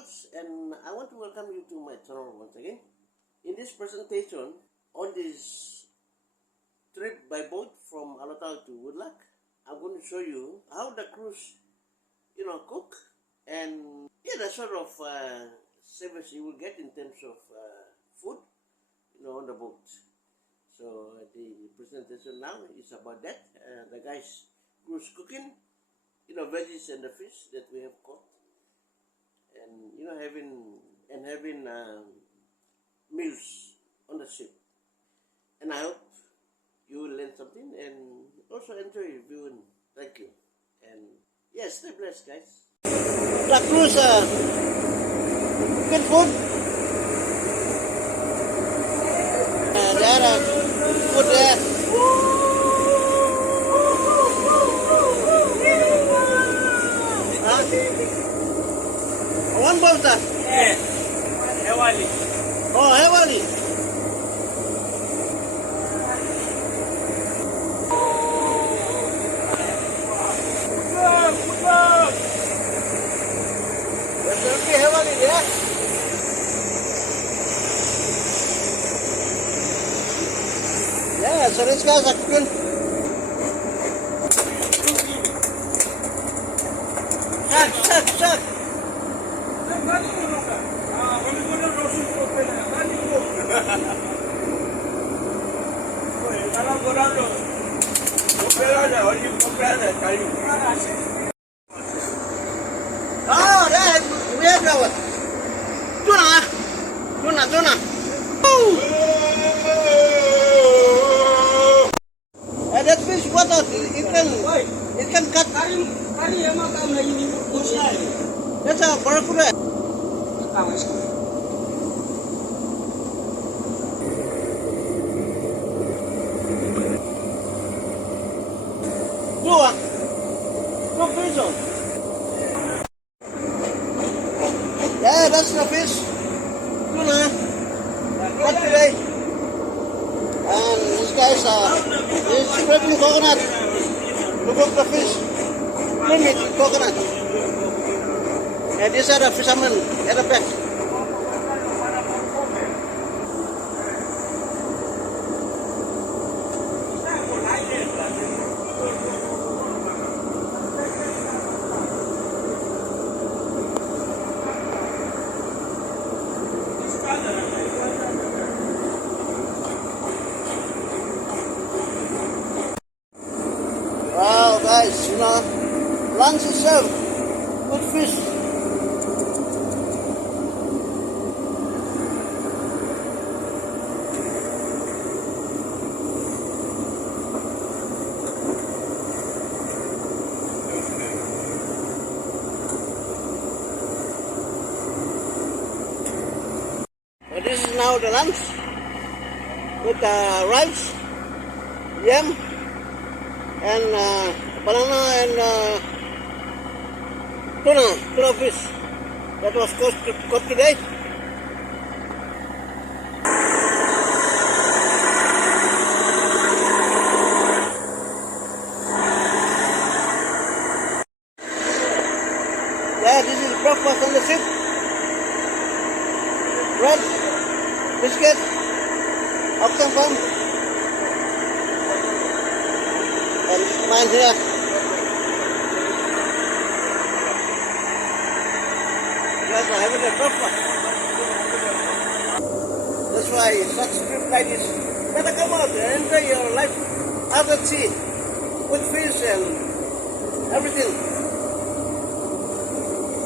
travels, and I want to welcome you to my channel once again. In this presentation, on this trip by boat from Alotau to Woodluck, I'm going to show you how the crews, cook, and the sort of service you will get in terms of food, on the boat. So the presentation now is about that. The guys, crews cooking, veggies and the fish that we have caught, and having meals on the ship. And I hope you will learn something and also enjoy viewing. Thank you. And yes, stay blessed, guys. The cruise, good food. There are food there. One boat? Yeah. Hewali. Oh, Hewali. There's a Hewali there. Yeah, so this guy's a good. Shut. Oh, yeah, we have that. Tuna. And that fish, what else? It can cut. That's a barracuda. No fish on. Yeah, that's the fish. Tuna. What today? And this guy's he's spreading coconut to cook the fish. Clean it with coconut. And these are the fishermen at the back. Wow, guys, lunch is served. Good fish. So this is now the lunch with rice, yam, and banana and tuna fish that was caught today. Yeah, this is breakfast on the ship. Bread, biscuit, octane farm, and mine here. Guys are having a breakfast. That's why such trip like this, better come out and enjoy your life out at sea with fish and everything.